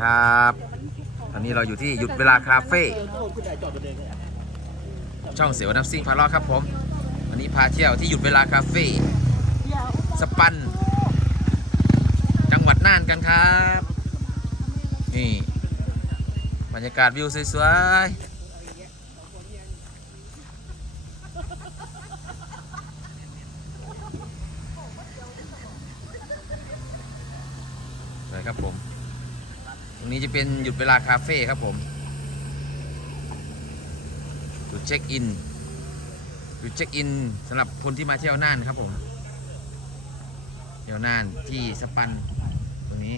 ครับ ตอนนี้เราอยู่ที่หยุดเวลาคาเฟ่ ช่องเสียวน้ำซิ่งพาลาะครับผม วันนี้พาเที่ยวที่หยุดเวลาคาเฟ่ สปัน จังหวัดน่านกันครับ นี่ บรรยากาศวิวสวยๆสวยครับผม รงนี้จะเป็นหยุดเวลาคาเฟ่ครับผมจุดเช็คอินจุดเช็คอินสำหรับคนที่มาเที่ยวน่านครับผมเที่ยวน่านที่สปันตรงนี้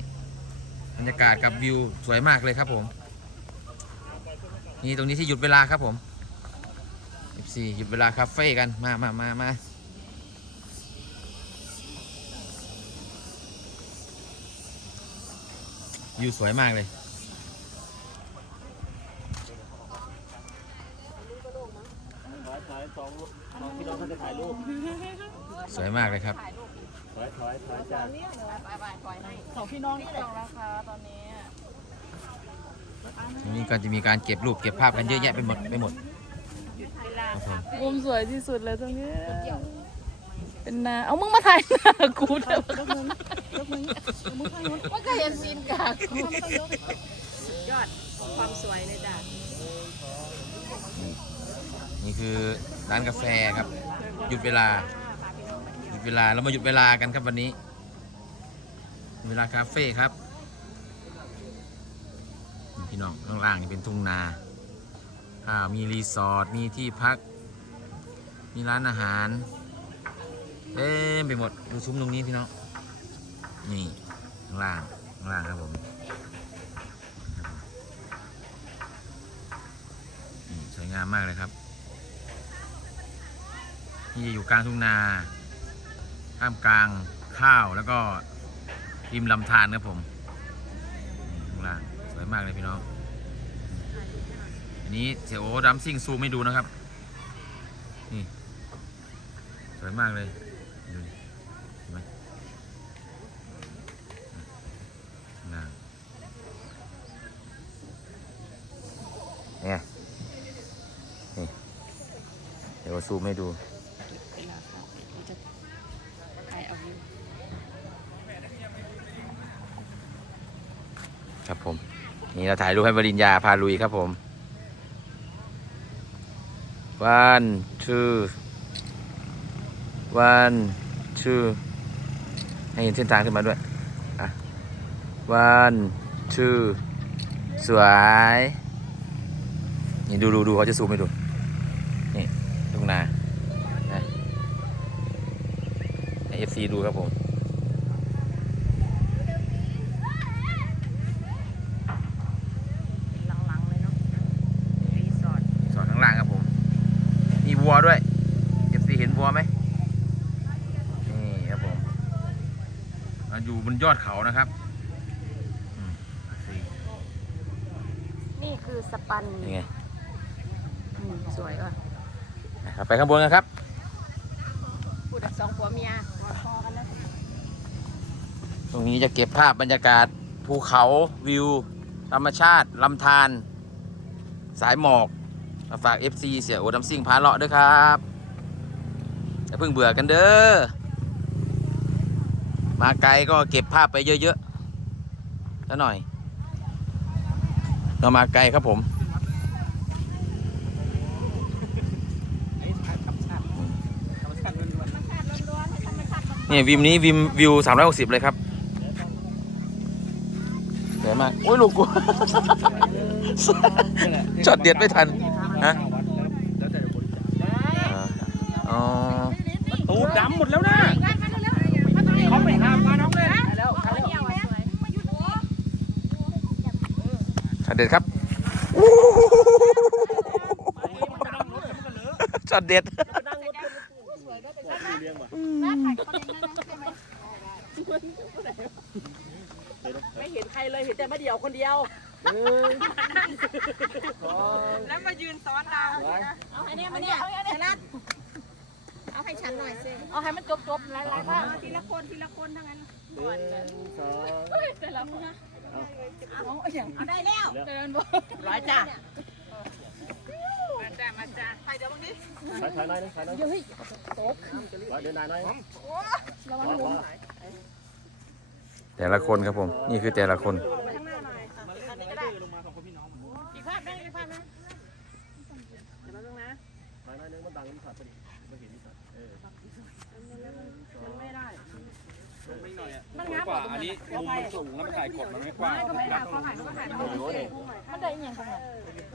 บรรยากาศกับวิวสวยมากเลยครับผม นี่ตรงนี้ที่หยุดเวลาครับผม14หยุดเวลาคาเฟ่กันมามามามา วิวสวยมากเลย ถอยถอยสองสองพี่น้องท่านจะถ่ายรูปสวยมากเลยครับ ถอยถอยถอยจ้าสองพี่น้องนี่แหละราคาตอนนี้ตรงนี้ก็จะมีการเก็บรูปเก็บภาพกันเยอะแยะไปหมดไปหมดครับผมมุมสวยที่สุดเลยตรงนี้ เป็นนา เอามึงมาถ่ายหน้ากูเถอะว่าก็เห็นซีนกากกูยอดความสวยเลยจ้ะนี่คือร้านกาแฟครับ หยุดเวลา หยุดเวลาเรามาหยุดเวลากันครับวันนี้ เวลาคาเฟ่ครับนี่พี่น้องข้างล่างนี่เป็นทุ่งนาอ่ามีรีสอร์ทมีที่พัก มีร้านอาหาร เต็มไปหมดดูซุ้มตรงนี้พี่น้องนี่ข้างล่างข้างล่างครับผมสวยงามมากเลยครับที่อยู่กลางทุ่งนาท่ามกลางข้าวแล้วก็ริมลำธารครับผมข้างล่างสวยมากเลยพี่น้องอันนี้เสียโอ้ดัมซิ่งซูมไม่ดูนะครับ นี่ สวยมากเลยดูดิเห็นไหมข้างล่าง เนี่ยนี่เดี๋ยวซูมให้ดูครับผม นี่เราถ่ายรูปให้บริญญาพาลุยครับผม one two one two ให้เห็นเส้นทางขึ้นมาด้วยอะ one two สวย นี่ดูดูดูเขาจะซูมให้ดู นี่ทุ่งนานะให้ FC ดูครับผมหลังๆเลยเนาะรีสอร์ทสอดข้างล่างครับผม มีวัวด้วย FC เห็นวัวไหมนี่ครับผมเราอยู่บนยอดเขานะครับอืมสินี่คือสปันยังไงอืม สวยว่ะนะครับไปข้างบนกันครับพูดสองผัวเมียพอกันแล้วตรงนี้จะเก็บภาพบรรยากาศภูเขาวิว ธรรมชาติลำธารสายหมอกมาฝาก FC เสียโอดำซิ่งพาเลาะด้วยครับอย่าเพิ่งเบื่อกันเด้อมาไกลก็เก็บภาพไปเยอะๆซะหน่อย เรามาไกลครับผม นี่วิวนี้วิววิวสามร้อยหกสิบเลยครับสวยมาก โอ้ยลูกกู ช็อตเด็ดไม่ทันฮะแล้วแต่จะบริจาคอ๋อตูดดำหมดแล้วนะเขาไม่ห้ามมาน้องเลยแล้วช็อตเด็ดครับช็อตเด็ด เห็นใครเลยเห็นแต่มาเดี่ยวคนเดียวแล้วมายืนซ้อนดาวเอาให้เนี่ยมาเนี่ยเอาให้เนี่ยเอาให้ฉันหน่อยสิเอาให้มันจบๆหลายๆภาพทีละคนทีละคนทั้งนั้นหนึ่งสองแต่ละภาพอเอาได้แล้วเดินบ่ร้อยจ้ามาจ้ามาจ้าไปเดี๋ยวมึงดิถ่ายถ่ายหน่อยถ่ายหน่อยเฮ้ยเดินหน้าหน่อย แต่ละคนครับผม นี่คือแต่ละคน อีก็ได้อีกภาพนึงอีกภาพนึงเดี๋ยวมาตรงนะมันไม่ได้ มันงับกว่าอันนี้มุมมันสูงแล้วมันถ่ายกดมันไม่กว้างก็ไม่ได้เขาถ่ายก็ถ่ายมันได้ยังไง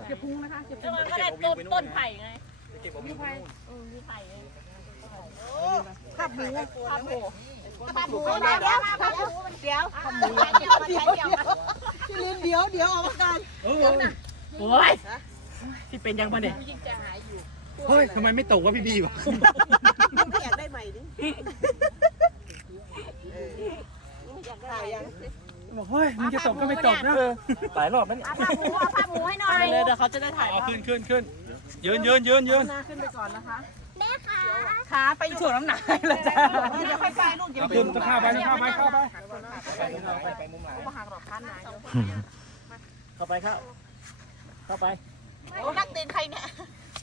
เก็บพุงนะคะเก็บพุงก็ได้ต้นต้นไผ่ไงมีไผ่เออมีไผ่ไงภาพหมูภาพหมู ภาพหมูเดี๋ยวเดี๋ยวภาพหมูมันเดี๋ยวภาพหมูเดี๋ยวเดี๋ยวเดี๋ยวพี่ลินเดี๋ยวเดี๋ยวเอามากันโอ้ยที่เป็นยังมาเนี่ยยิ่งจะหายอยู่เฮ้ยทำไมไม่ตกวะพี่บีวะอยากได้ใหม่ดิอยากได้ยังบอกเฮ้ยมึงจะตกก็ไม่ตกนะหลายรอบแล้วเนี่ยเอาผ้าหมูเอาผ้าหมูให้หน่อยเลยเดี๋ยวเขาจะได้ถ่ายเอาขึ้นขึ้นขึ้นยืนยืนยืนยืนหน้าขึ้นไปก่อนนะคะแม่ค่ะ ขาไปถ่วงน้ำหนักเลยจ้าเดี๋ยวค่อยไปลูกเดี๋ยวเอาขึ้นตะข้าไปตะข้าไปเข้าไปไปมุมไหนมาหางหลอกพันไหนเข้าไปเข้าเข้าไปนักเต้นใครเนี่ย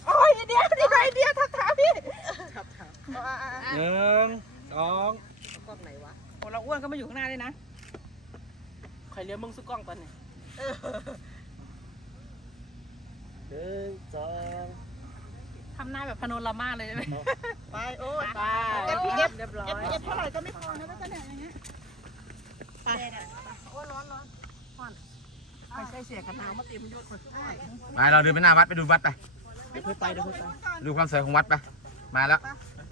โอ้ยเดียวดียวเดียวทักทายพี่ทักทาหนึ่งสองกล้องไหนวะโอ้เราอ้วนก็มาอยู่ข้างหน้าด้วยนะใครเลี้ยงมึงสุกกล้องตอนนี้หนึ่งสอง ทำหน้าแบบพโนรามาเลยได้ไหมไปโอ้ยไปเอฟพีเอฟเรียบร้อยเอฟพีเอฟเท่าไหร่ก็ไม่พอนะก็เนี่ยอย่างเงี้ยไปโอ้ยร้อนร้อนไปใช้เสียกันหนาวมาเต็มยศคนไปเราเดินไปหน้าวัดไปดูวัดไปเดี๋ยวค่อยไปเดี๋ยวค่อยไปดูความสวยของวัดไปมาแล้ว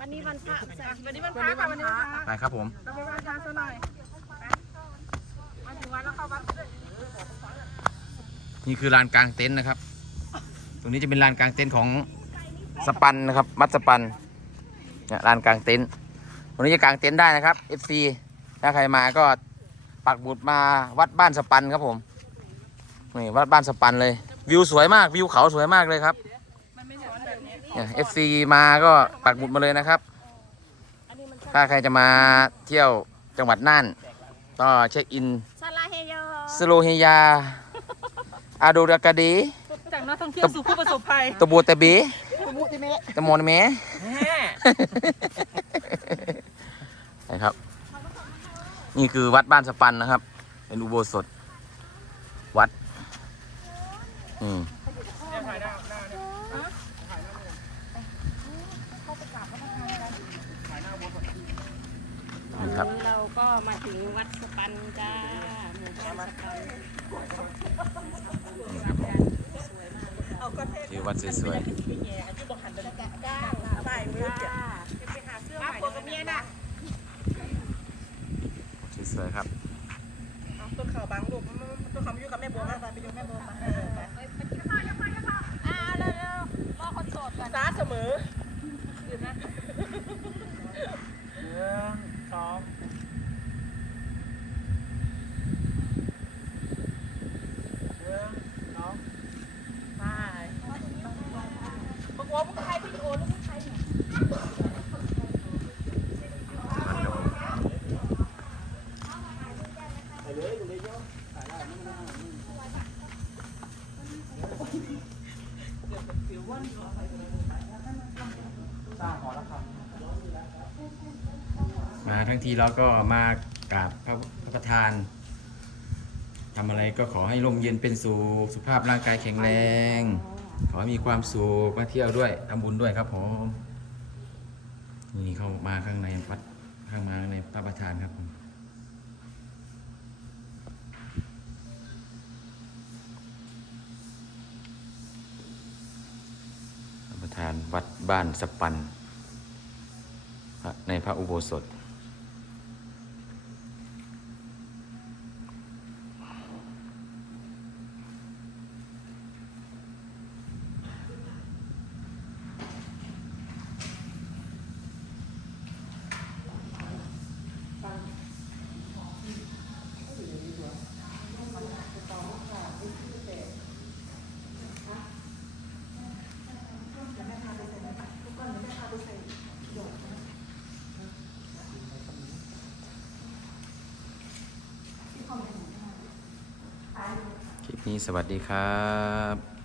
วันนี้วันพระวันนี้มันพระค่ะวันนี้มันพระไปครับผมเราไปไหว้พระซะหน่อยมาถึงวันแล้วเข้าวัดนี่คือลานกลางเต็นท์นะครับ ตรงนี้จะเป็นลานกลางเต็นท์ของ สปันนะครับ มัดสปันเนี่ยลานกลางเต็นท์ตรงนี้จะกางเต็นท์ได้นะครับ FC ถ้าใครมาก็ปักบุตรมาวัดบ้านสปันครับผมนี่วัดบ้านสปันเลย วิวสวยมากวิวเขาสวยมากเลยครับเนี่ย FC มาก็ปักบุตรมาเลยนะครับ ถ้าใครจะมาเที่ยวจังหวัดน่านก็เช็คอินซาลาเฮโยสโลเฮียาอาโดรากาดีจากนักท่องเที่ยวสู่ผู้ประสบภัยตะโบตะเบ ตะโมนเมนะครับ นี่คือวัดบ้านสปันนะครับ เป็นอุโบสถ วัด อืมนะครับเราก็มาถึงวัดสปันจ้าหมู่บ้านสปัน ที่วัดสวยใส่มือจ้ะมาปวดกับเมียน่ะๆสวยๆครับ ต้นข่าวบางลูกต้นข่าวมาอยู่กับแม่บัวมาไปอยู่แม่บัวมาอ่าเร็วๆรอคนโสดก่อนสาเสมอหนึ่งสองหนึ่งสอง ไปบอกว่ามึงใครวิดีโอแล้วมึงใครเนี่ย มาทั้งทีแล้วก็มากราบพระพระประธานทำอะไรก็ขอให้ลมเย็นเป็นสุขสุขภาพร่างกายแข็งแรง ขอให้มีความสุขมาเที่ยวด้วยทำบุญด้วยครับผมนี่เข้ามาข้างในวัดข้างมาในพระประธานครับผม วัดบ้านสปัน ในพระอุโบสถ นี้สวัสดีครับ